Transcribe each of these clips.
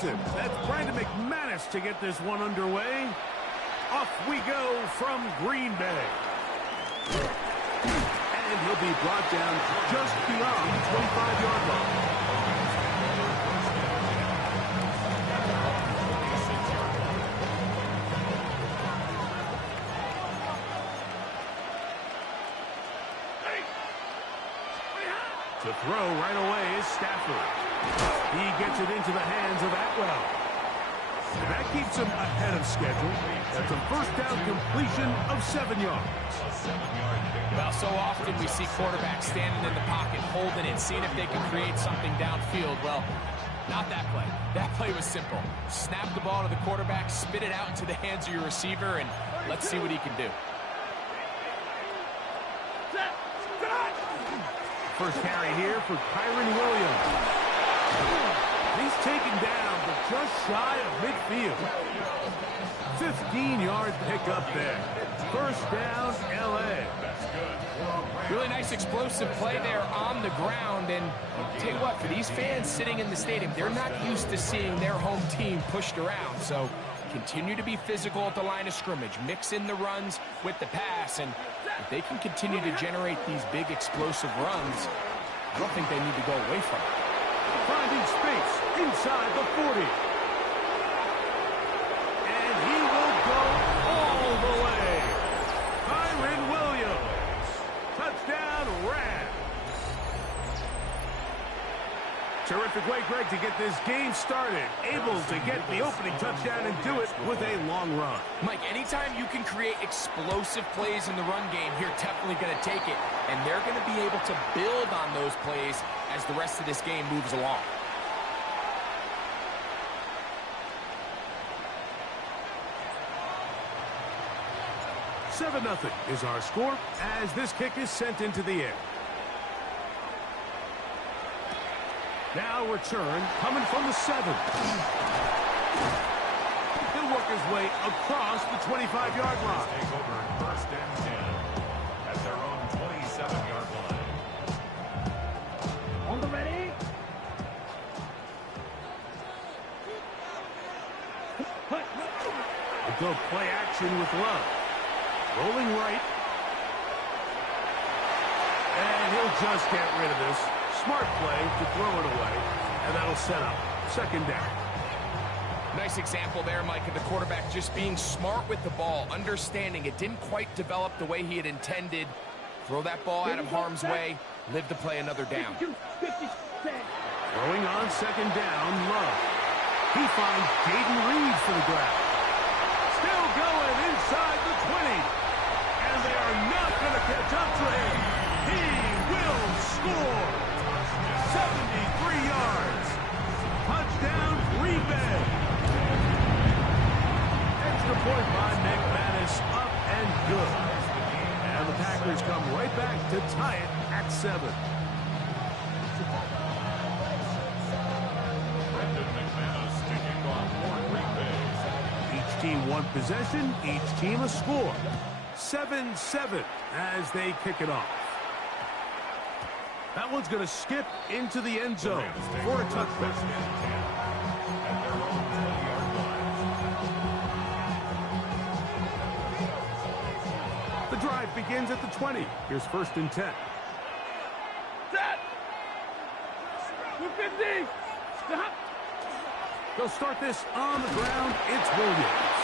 explosive. That's Brandon McManus to get this one underway. Off we go from Green Bay. And he'll be brought down just beyond the 25-yard line. To throw right away is Stafford. He gets it into the hands of Atwell. And that keeps him ahead of schedule. That's a first down completion of 7 yards. Well, so often we see quarterbacks standing in the pocket, holding it, seeing if they can create something downfield. Well, not that play. That play was simple. Snap the ball to the quarterback, spit it out into the hands of your receiver, and let's see what he can do. First carry here for Kyron Williams. He's taken down, but just shy of midfield. 15-yard pickup there. First down, L.A. Really nice explosive play there on the ground. And I'll tell you what, for these fans sitting in the stadium, they're not used to seeing their home team pushed around. So continue to be physical at the line of scrimmage. Mix in the runs with the pass. And if they can continue to generate these big explosive runs, I don't think they need to go away from it. Finding space inside the 40. And he will go all the way. Kyron Williams. Touchdown, Rams. Terrific way, Greg, to get this game started. Able to get the opening touchdown and do it with a long run. Mike, anytime you can create explosive plays in the run game, you're definitely going to take it. And they're going to be able to build on those plays as the rest of this game moves along. $7-0 is our score as this kick is sent into the air. Now return coming from the 7. He'll work his way across the 25-yard line. Take over first and 10 at their own 27-yard line. On the ready. A good play action with Love. Rolling right. And he'll just get rid of this. Smart play to throw it away, and that'll set up second down. Nice example there, Mike, of the quarterback just being smart with the ball, understanding it didn't quite develop the way he had intended. Throw that ball out of harm's way, live to play another down. Throwing on second down, Love. He finds Jaden Reed for the grab. Still going inside the 20. And they are not going to catch up to him. He will score. 73 yards. Touchdown, Green Bay. Extra point by McManus, up and good. And the Packers come right back to tie it at 7. Each team one possession, each team a score. 7-7 as they kick it off. That one's going to skip into the end zone for a touchdown. The drive begins at the 20. Here's first and 10. Set. 250. Stop. They'll start this on the ground. It's Williams.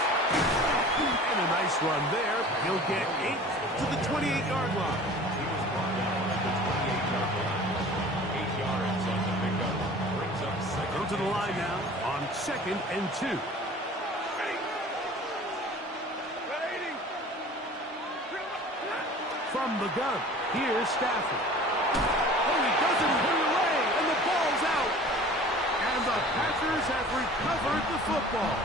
And a nice run there. He'll get 8 to the 28-yard line. Go to the line now on second and 2. From the gun, here's Stafford. Oh, he doesn't put it away, and the ball's out. And the Packers have recovered the football.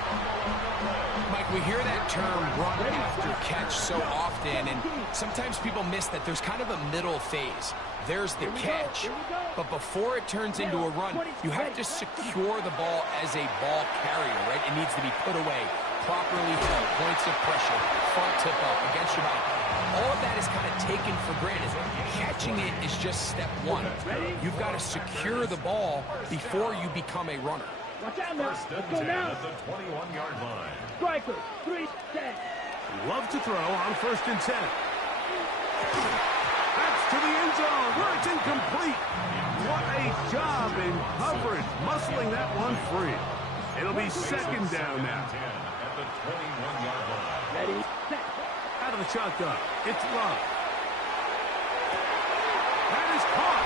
Mike, we hear that term run after catch so often, and sometimes people miss that the's kind of a middle phase. There's the catch, but before it turns into a run, you have to secure the ball as a ball carrier, right? It needs to be put away, properly held, points of pressure, front tip up, against your body. All of that is kind of taken for granted. Catching it is just step one. You've got to secure the ball before you become a runner. Watch out now. First Let's and go 10 now. at the 21-yard line. Striker, 3, 10. Love to throw on 1st and 10. That's to the end zone where it's incomplete. What a job in coverage, muscling that one free. It'll be 2nd down now. 10 at the 21-yard line. Ready, set. Out of the shotgun, it's Love. That is caught.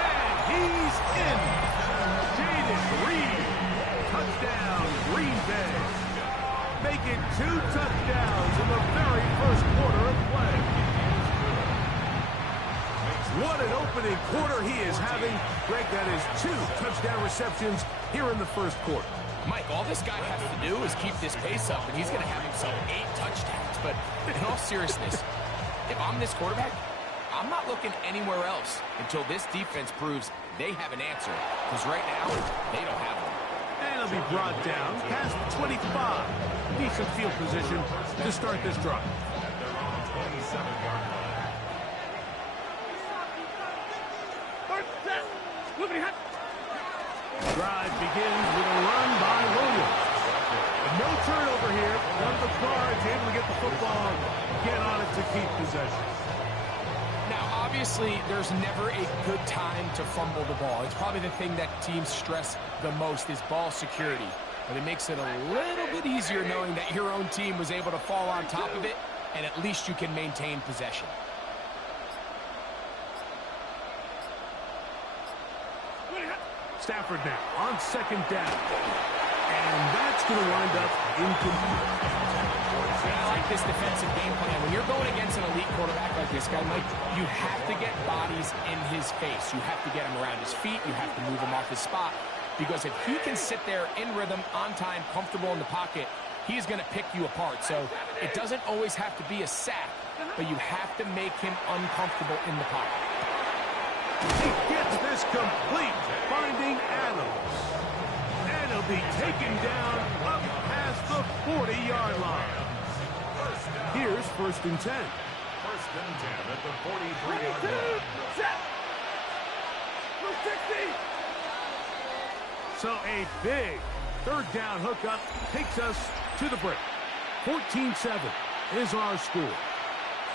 And he's in. Jaden Reed. Touchdown, Green Bay. Make it 2 touchdowns in the very first quarter of play. What an opening quarter he is having. Greg, that is 2 touchdown receptions here in the first quarter. Mike, all this guy has to do is keep this pace up, and he's going to have himself 8 touchdowns. But in all seriousness, if I'm this quarterback, I'm not looking anywhere else until this defense proves they have an answer. Because right now, they don't have one. And he'll be brought down past the 25. Decent field position to start this drive. At their own 27-yard line. First, set. Moving hot. Drive begins with a run by Williams. No turnover here. One of the guards able to get the football, get on it to keep possession. Now, obviously, there's never a good time to fumble the ball. It's probably the thing that teams stress the most is ball security. But it makes it a little bit easier knowing that your own team was able to fall on top of it, and at least you can maintain possession. Stafford now on 2nd down. And that's going to wind up incomplete. I like this defensive game plan. When you're going against an elite quarterback like this guy, Mike, you have to get bodies in his face. You have to get him around his feet. You have to move him off his spot. Because if he can sit there in rhythm, on time, comfortable in the pocket, he's going to pick you apart. So it doesn't always have to be a sack, but you have to make him uncomfortable in the pocket. He gets this complete, finding Adams. And he'll be taken down up past the 40-yard line. Here's 1st and 10. First and 10 at the 43-yard line. Set. 60. So a big 3rd down hookup takes us to the break. 14-7 is our score.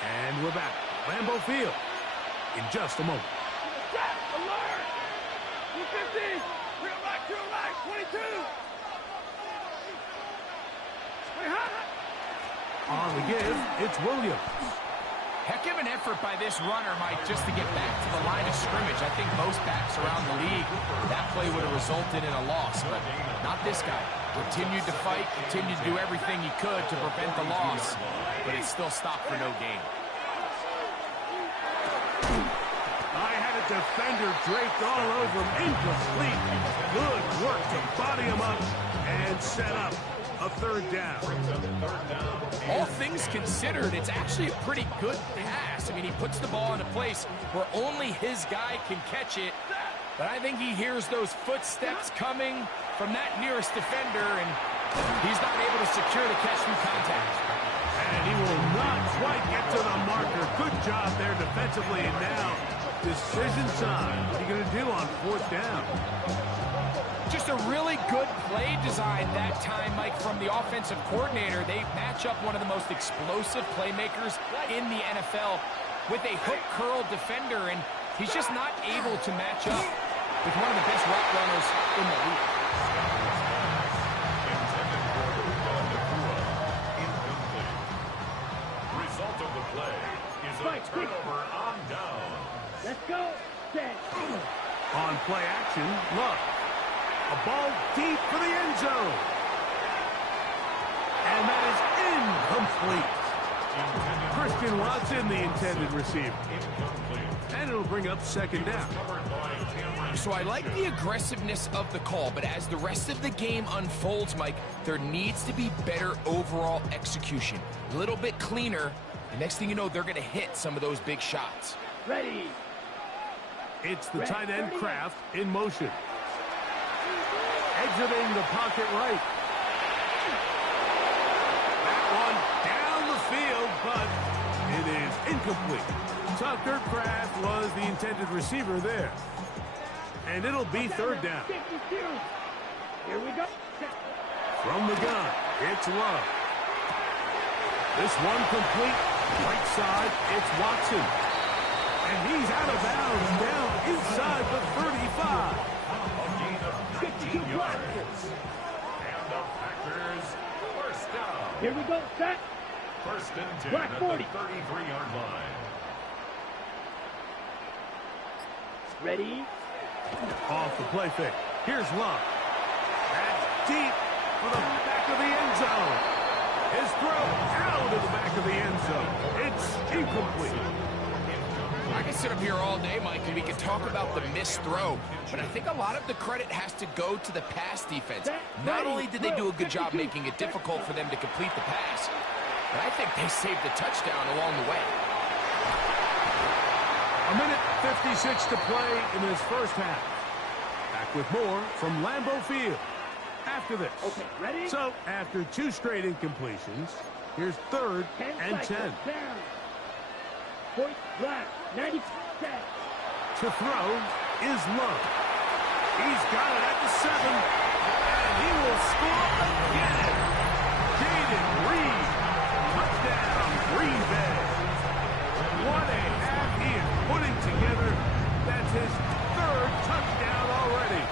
And we're back at Lambeau Field in just a moment. Set. Alert. 250. Real right. 22. Wait, hot. On the give, it's Williams. Heck of an effort by this runner, Mike, just to get back to the line of scrimmage. I think most backs around the league, that play would have resulted in a loss, but not this guy. Continued to fight, continued to do everything he could to prevent the loss, but it still stopped for no gain. I had a defender draped all over him, incomplete. Good work to body him up and set up a 3rd down. All things considered, it's actually a pretty good pass. I mean, he puts the ball in a place where only his guy can catch it. But I think he hears those footsteps coming from that nearest defender, and he's not able to secure the catch through contact. And he will not quite get to the marker. Good job there defensively, and now decision time. What are you going to do on 4th down? Just a really good play design that time, Mike, from the offensive coordinator. They match up one of the most explosive playmakers in the NFL with a hook curl defender, and he's just not able to match up with one of the best route runners in the league. Result of the play is a turnover on down. Let's go. Set. On play action, Love. A ball deep for the end zone. And that is incomplete. Christian Watson, the intended receiver. And it'll bring up 2nd down. So I like the aggressiveness of the call, but as the rest of the game unfolds, Mike, there needs to be better overall execution. A little bit cleaner. The next thing you know, they're going to hit some of those big shots. Ready. It's the tight end Kraft in motion. Exiting the pocket right. That one down the field, but it is incomplete. Tucker Kraft was the intended receiver there. And it'll be 3rd down. Here we go. Set. From the gun, it's Love. This one complete. Right side, it's Watson. And he's out of bounds down inside the 35. A gain of 19 yards. And the Packers first down. Here we go. Set. First and 10 Black at 40. the 33-yard line. Ready. Off the play fake. Here's Love. That's deep for the back of the end zone. His throw out of the back of the end zone. It's incomplete. I can sit up here all day, Mike, and we can talk about the missed throw, but I think a lot of the credit has to go to the pass defense. Not only did they do a good job making it difficult for them to complete the pass, but I think they saved the touchdown along the way. A minute 56 to play in this first half. Back with more from Lambeau Field after this. Okay, ready? So, after two straight incompletions, here's 3rd 10 and 10. seconds down. Point black. 90 set. To throw is Love. He's got it at the 7, and he will score again. Jaden Reed, touchdown, Green Bay. What a half he is putting together. That's his 3rd touchdown already.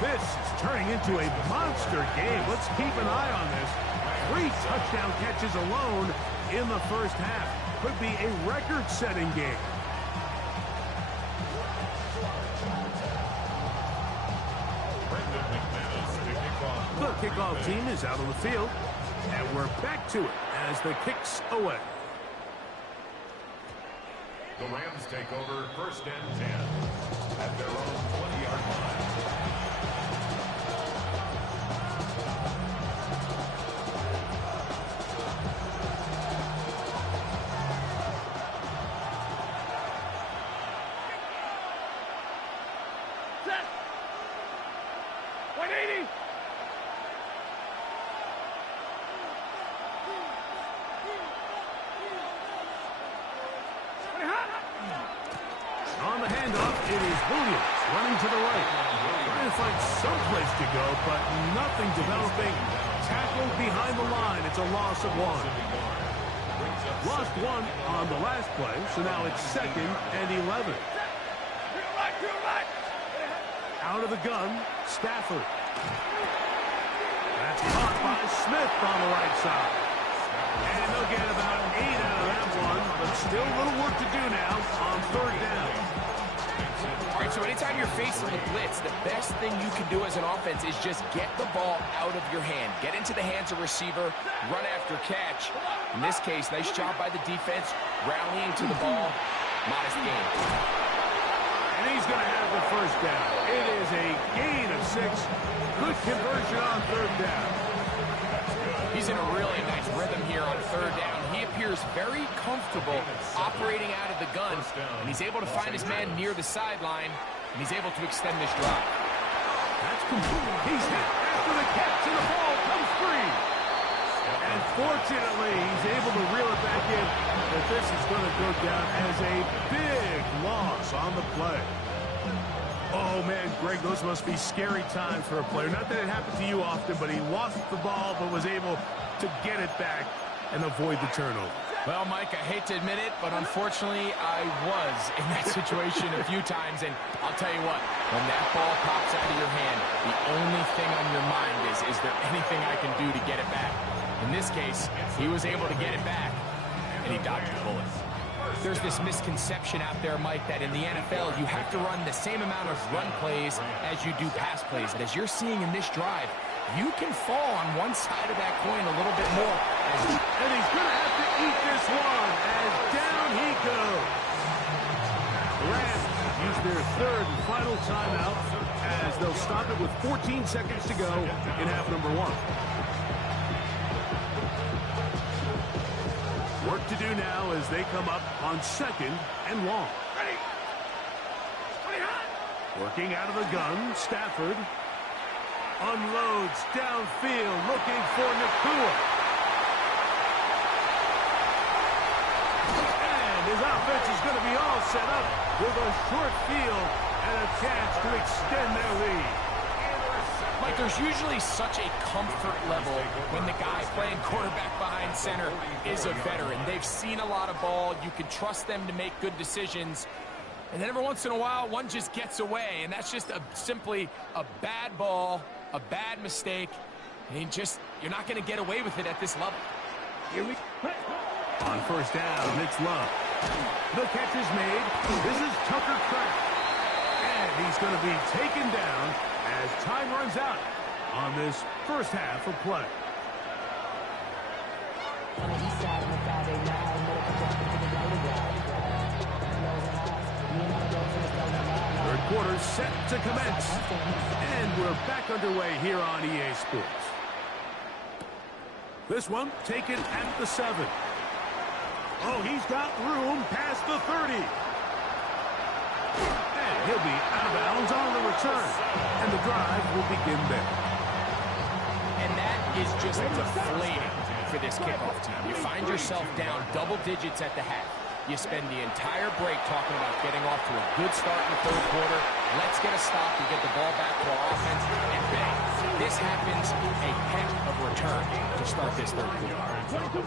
This is turning into a monster game. Let's keep an eye on this. 3 touchdown catches alone in the first half. Could be a record-setting game. The kickoff team is out on the field, and we're back to it as the kick's away. The Rams take over first and 10 at their own 20-yard line. Set. 180. On the handoff, it is Williams running to the right. Trying to find some place to go, but nothing developing. Tackled behind the line. It's a loss of 1. Lost 1 on the last play, so now it's 2nd and 11. Out of the gun, Stafford. That's caught by Smith on the right side. And they'll get about 8 out of that one, but still a little work to do now on 3rd down. All right, so anytime you're facing the blitz, the best thing you can do as an offense is just get the ball out of your hand. Get into the hands of receiver, run after catch. In this case, nice job by the defense, rallying to the ball. Modest gain. And he's going to have the first down. It is a gain of 6. Good conversion on 3rd down. He's in a really nice rhythm here on 3rd down. He appears very comfortable operating out of the gun, and he's able to find his man near the sideline, and he's able to extend this drive. That's complete. He's hit after the catch, and the ball comes free. And fortunately, he's able to reel it back in, but this is going to go down as a big loss on the play. Oh, man, Greg, those must be scary times for a player. Not that it happened to you often, but he lost the ball but was able to get it back and avoid the turnover. Well, Mike, I hate to admit it, but unfortunately, I was in that situation a few times, and I'll tell you what, when that ball pops out of your hand, the only thing on your mind is there anything I can do to get it back? In this case, he was able to get it back, and he dodged the bullet. There's this misconception out there, Mike, that in the NFL, you have to run the same amount of run plays as you do pass plays. And as you're seeing in this drive, you can fall on one side of that coin a little bit more. And he's going to have to eat this one as down he goes. The Rams use their 3rd and final timeout as they'll stop it with 14 seconds to go in half number 1. Work to do now as they come up on 2nd and long. Ready. Working out of the gun, Stafford unloads downfield, looking for Nakua. And his offense is going to be all set up with a short field And a chance to extend their lead. Mike, there's usually such a comfort level when the guy playing quarterback behind center is a veteran. They've seen a lot of ball. You can trust them to make good decisions. And then every once in a while, one just gets away. And that's just simply a bad ball, a bad mistake. And you're not going to get away with it at this level. On first down, it's Love. The catch is made. This is Tucker Kraft. And he's going to be taken down as time runs out on this first half of play. Third quarter set to commence. And we're back underway here on EA Sports. This one taken at the 7. Oh, he's got room past the 30. And he'll be out of bounds on the return. And the drive will begin there. And that is just deflating for this kickoff team. You find yourself down double digits at the half. You spend the entire break talking about getting off to a good start in the third quarter. Let's get a stop and get the ball back to our offense. And bang, this happens a heck of a return to start this third quarter.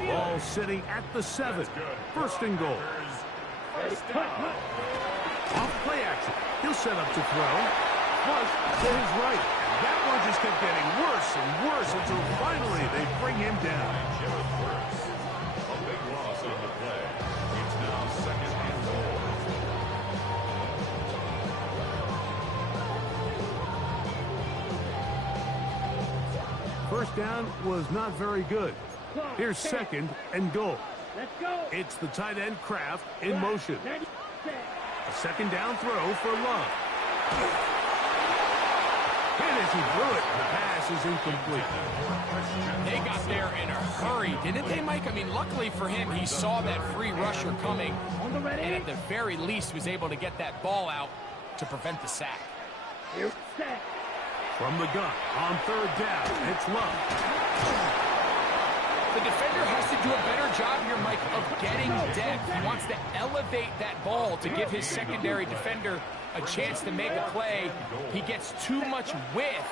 Ball sitting at the 7. First and goal. Off play action. He'll set up to throw. Flush to his right. And that one just kept getting worse and worse until finally they bring him down. A big loss on the play. It's now second and goal. First down was not very good. Here's second and goal. Let's go. It's the tight end Kraft in motion. A second down throw for Love. And as he threw it, the pass is incomplete. They got there in a hurry, didn't they, Mike? I mean, luckily for him, he saw that free rusher coming, and at the very least was able to get that ball out to prevent the sack. From the gun, on third down, it's Love. The defender has to do a better job here, Mike, of getting depth. He wants to elevate that ball to give his secondary defender a chance to make a play. He gets too much width,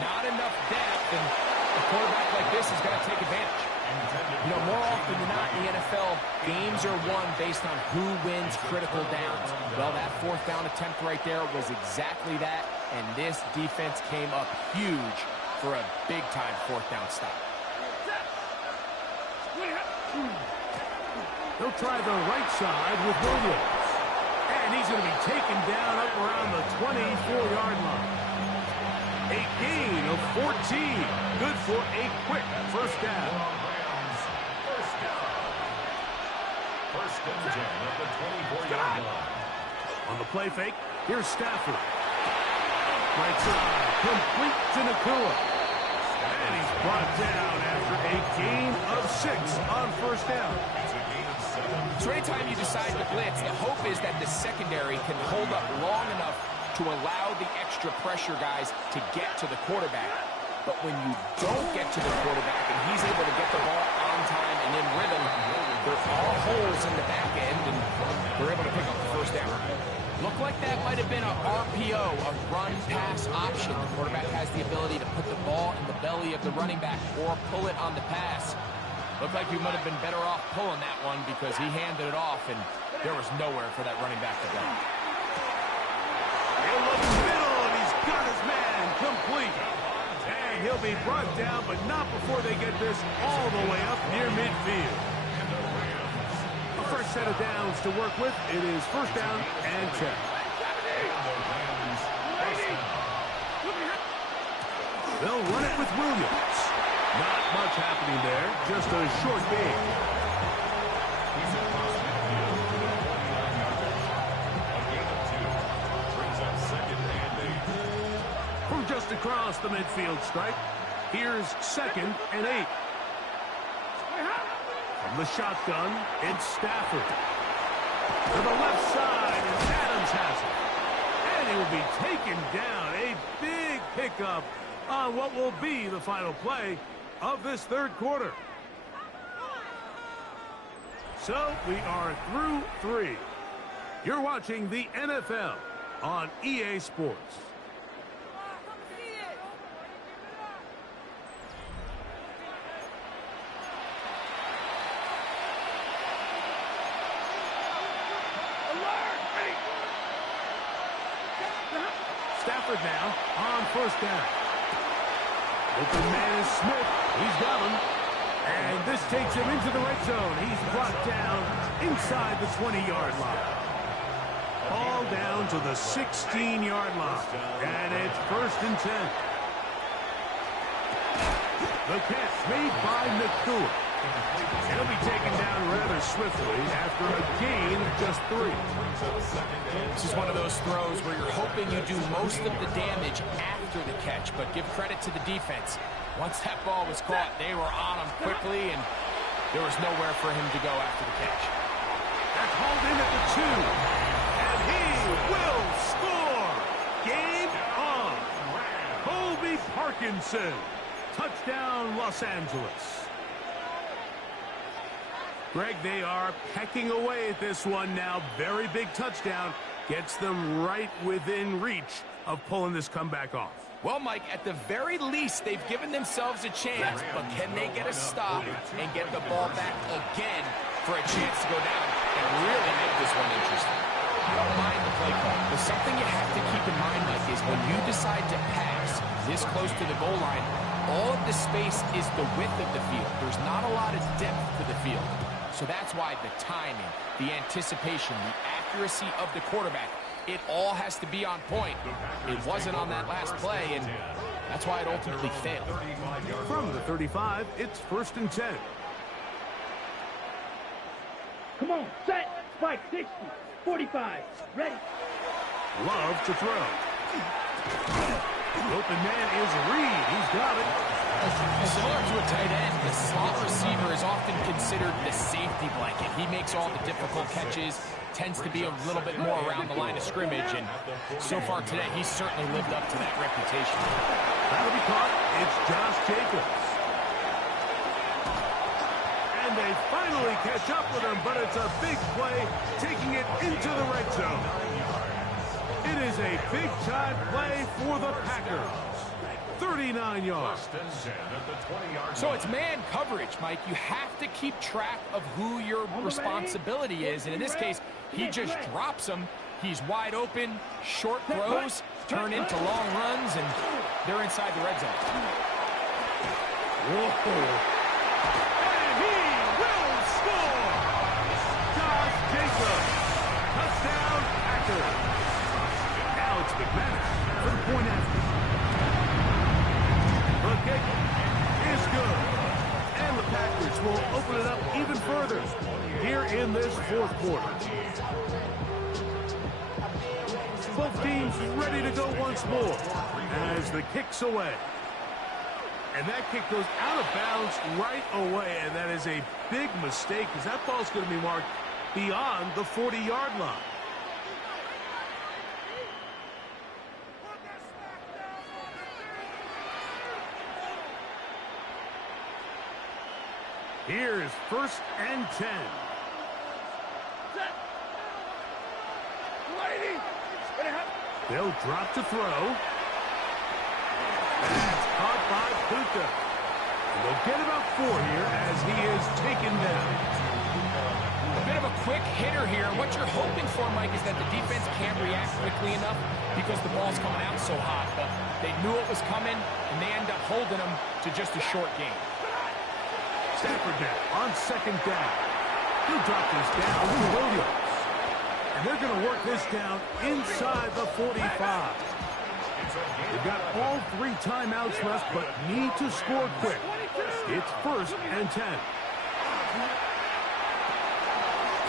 not enough depth, and a quarterback like this is going to take advantage. You know, more often than not in the NFL, games are won based on who wins critical downs. Well, that fourth down attempt right there was exactly that, and this defense came up huge for a big-time fourth down stop. They'll try the right side with Williams. And he's going to be taken down up around the 24-yard line. A gain of 14. Good for a quick first down. First and 10 at the 24-yard line. On the play fake, here's Stafford. Right side, complete to Nakua. And he's brought down after a gain of 6 on first down. So anytime you decide to blitz, the hope is that the secondary can hold up long enough to allow the extra pressure guys to get to the quarterback. But when you don't get to the quarterback and he's able to get the ball on time and in rhythm, there are holes in the back end, and they're able to pick up the first down. Looked like that might have been a RPO, a run-pass option. The quarterback has the ability to put the ball in the belly of the running back or pull it on the pass. Looked like he might have been better off pulling that one because he handed it off, and there was nowhere for that running back to go. He'll look middle, and he's got his man complete. And he'll be brought down, but not before they get this all the way up near midfield. A first set of downs to work with. It is first down and 10. They'll run it with Williams. Not much happening there, just a short game. He's across midfield to the 49-yard line. A gain of 2 brings up second and 8. From just across the midfield stripe, here's second and 8. From the shotgun, it's Stafford. To the left side, and Adams has it. And he will be taken down. A big pickup on what will be the final play of this third quarter. So we are through 3. You're watching the NFL on EA Sports. Stafford now on first down. Open man is Smith. He's got him. And this takes him into the red zone. He's brought down inside the 20-yard line. Ball down to the 16-yard line. And it's 1st and 10. The catch made by McCool. He'll be taken down rather swiftly after a gain of just 3. This is one of those throws where you're hoping you do most of the damage after the catch, but give credit to the defense. Once that ball was caught, they were on him quickly, and there was nowhere for him to go after the catch. That's hauled in at the 2. And he will score! Game on! Colby Parkinson. Touchdown, Los Angeles. Greg, they are pecking away at this one now. Very big touchdown. Gets them right within reach of pulling this comeback off. Well, Mike, at the very least, they've given themselves a chance, but can they get a stop and get the ball back again for a chance to go down and really make this one interesting? I don't mind the play call, but something you have to keep in mind, Mike, is when you decide to pass this close to the goal line, all of the space is the width of the field. There's not a lot of depth to the field. So that's why the timing, the anticipation, the accuracy of the quarterback, it all has to be on point. It wasn't on that last play, and that's why it ultimately failed. From the 35, it's 1st and 10. Come on, set, spike, 60, 45, ready. Love to throw. The open man is Reed. He's got it. Similar to a tight end, the slot receiver is often considered the safety blanket. He makes all the difficult catches, tends to be a little bit more around the line of scrimmage, and so far today, he's certainly lived up to that reputation. That'll be caught. It's Josh Jacobs. And they finally catch up with him, but it's a big play, taking it into the red zone. It is a big-time play for the Packers. 39 yards. So it's man coverage, Mike. You have to keep track of who your responsibility is. And in this case, he just drops him. He's wide open. Short throws turn into long runs, and they're inside the red zone. Whoa. And he will score! Josh Jacobs. Touchdown, Packers. Now it's McManus for the point after. The kick is good. And the Packers will open it up even further here in this 4th quarter. Both teams ready to go once more as the kick's away. And that kick goes out of bounds right away, and that is a big mistake because that ball's going to be marked beyond the 40-yard line. Here's 1st and 10. They'll drop to throw. That's caught by Puka. And they'll get about 4 here as he is taken down. A bit of a quick hitter here. What you're hoping for, Mike, is that the defense can't react quickly enough because the ball's coming out so hot. But they knew it was coming, and they end up holding them to just a short gain. Stafford now on 2nd down. He'll drop this down to Williams. And they're going to work this down inside the 45. They've got all 3 timeouts left, but need to score quick. It's 1st and 10.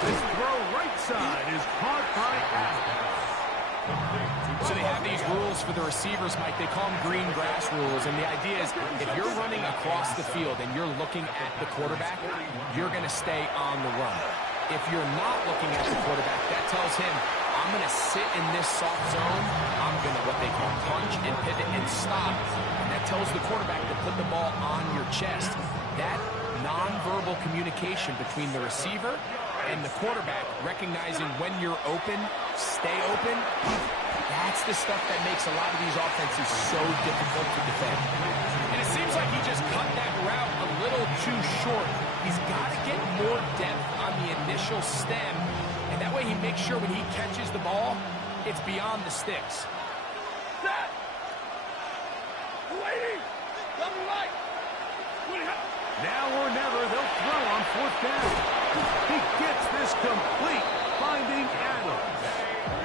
This throw right side is caught by Adams. So they have these rules for the receivers, Mike. They call them green grass rules. And the idea is if you're running across the field and you're looking at the quarterback, you're going to stay on the run. If you're not looking at the quarterback, that tells him, I'm going to sit in this soft zone. I'm going to what they call punch and pivot and stop. And that tells the quarterback to put the ball on your chest. That nonverbal communication between the receiver And the quarterback recognizing when you're open, stay open, that's the stuff that makes a lot of these offenses so difficult to defend. And it seems like he just cut that route a little too short. He's got to get more depth on the initial stem, and that way he makes sure when he catches the ball, it's beyond the sticks. Set. Waiting. Double right. Now or never, they'll throw on fourth down. He gets this complete, finding Adams.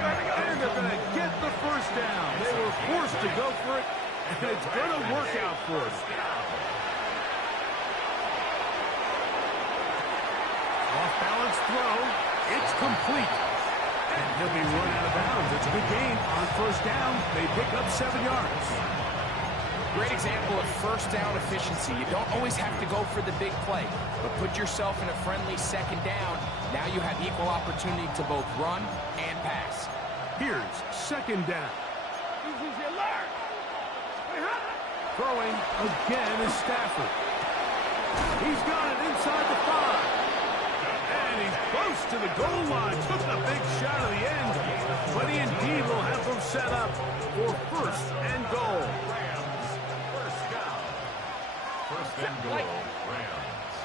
And they're going to get the first down. They were forced to go for it, and it's going to work out for us. Off-balance throw. It's complete. And he'll be run out of bounds. It's a good gain on first down. They pick up 7 yards. Great example of first down efficiency. You don't always have to go for the big play, but put yourself in a friendly second down. Now you have equal opportunity to both run and pass. Here's second down. Throwing again is Stafford. He's got it inside the 5. And he's close to the goal line. Took a big shot at the end. But he indeed will have them set up for first and goal. First and goal, Rams.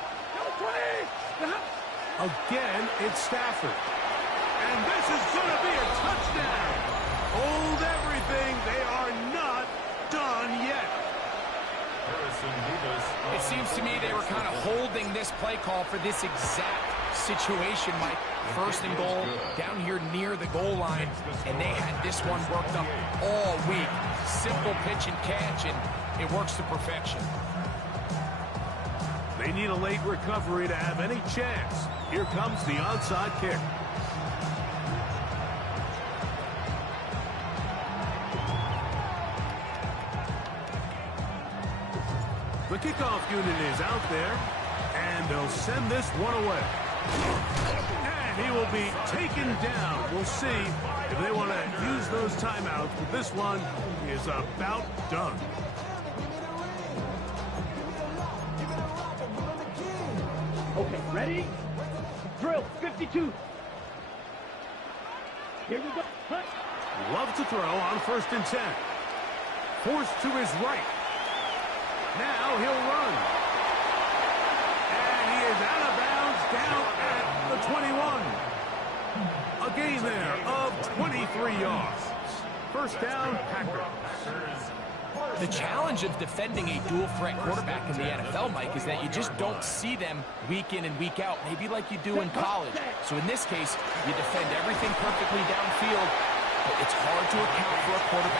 Again, it's Stafford. And this is going to be a touchdown. Hold everything. They are not done yet. It seems to me they were kind of holding this play call for this exact situation, Mike. First and goal, down here near the goal line, and they had this one worked up all week. Simple pitch and catch, and it works to perfection. They need a late recovery to have any chance. Here comes the onside kick. The kickoff unit is out there, and they'll send this one away. And he will be taken down. We'll see if they want to use those timeouts, but this one is about done. Okay, ready? Drill, 52. Here we go. Hunt. Love to throw on first and 10. Forced to his right. Now he'll run. And he is out of bounds down at the 21. A gain there of 23 yards. First down, Packers. The challenge of defending a dual-threat quarterback in the NFL, Mike, is that you just don't see them week in and week out, maybe like you do in college. So in this case, you defend everything perfectly downfield, but it's hard to account for a quarterback